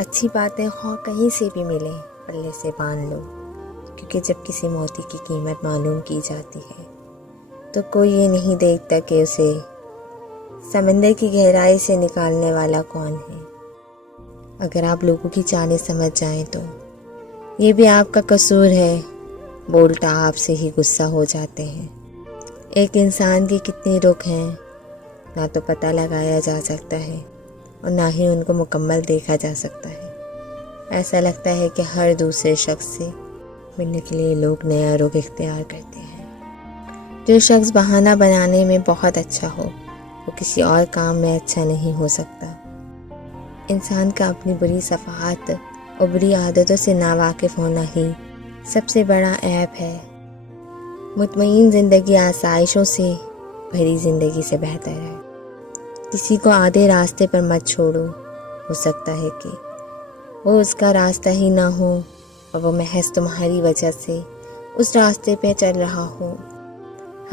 اچھی باتیں خواہ کہیں سے بھی ملیں پلے سے باندھ لو، کیونکہ جب کسی موتی کی قیمت معلوم کی جاتی ہے تو کوئی یہ نہیں دیکھتا کہ اسے سمندر کی گہرائی سے نکالنے والا کون ہے۔ اگر آپ لوگوں کی چالیں سمجھ جائیں تو یہ بھی آپ کا قصور ہے، بولتا آپ سے ہی غصہ ہو جاتے ہیں۔ ایک انسان کی کتنی رخ ہیں نہ تو پتہ لگایا جا سکتا ہے اور نہ ہی ان کو مکمل دیکھا جا سکتا ہے۔ ایسا لگتا ہے کہ ہر دوسرے شخص سے ملنے کے لیے لوگ نیا رخ اختیار کرتے ہیں۔ جو شخص بہانہ بنانے میں بہت اچھا ہو وہ کسی اور کام میں اچھا نہیں ہو سکتا۔ انسان کا اپنی بری صفحات اور بری عادتوں سے ناواقف ہونا ہی سب سے بڑا عیب ہے۔ مطمئن زندگی آسائشوں سے بھری زندگی سے بہتر ہے۔ کسی کو آدھے راستے پر مت چھوڑو، ہو سکتا ہے کہ وہ اس کا راستہ ہی نہ ہو اور وہ محض تمہاری وجہ سے اس راستے پہ چل رہا ہو۔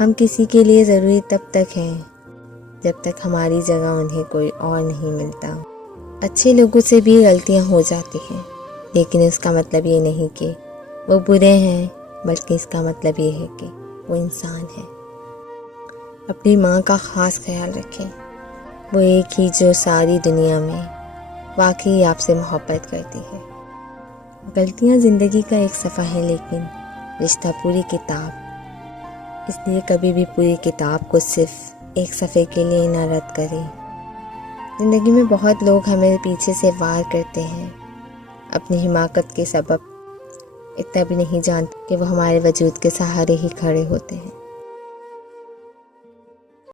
ہم کسی کے لیے ضروری تب تک ہیں جب تک ہماری جگہ انہیں کوئی اور نہیں ملتا۔ اچھے لوگوں سے بھی غلطیاں ہو جاتی ہیں، لیکن اس کا مطلب یہ نہیں کہ وہ برے ہیں، بلکہ اس کا مطلب یہ ہے کہ وہ انسان ہے۔ اپنی ماں کا خاص خیال رکھیں، وہ ایک ہی جو ساری دنیا میں واقعی آپ سے محبت کرتی ہے۔ غلطیاں زندگی کا ایک صفحہ ہے، لیکن رشتہ پوری کتاب۔ اس لیے کبھی بھی پوری کتاب کو صرف ایک صفحے کے لیے نہ رد کریں۔ زندگی میں بہت لوگ ہمیں پیچھے سے وار کرتے ہیں، اپنی حماقت کے سبب اتنا بھی نہیں جانتے کہ وہ ہمارے وجود کے سہارے ہی کھڑے ہوتے ہیں۔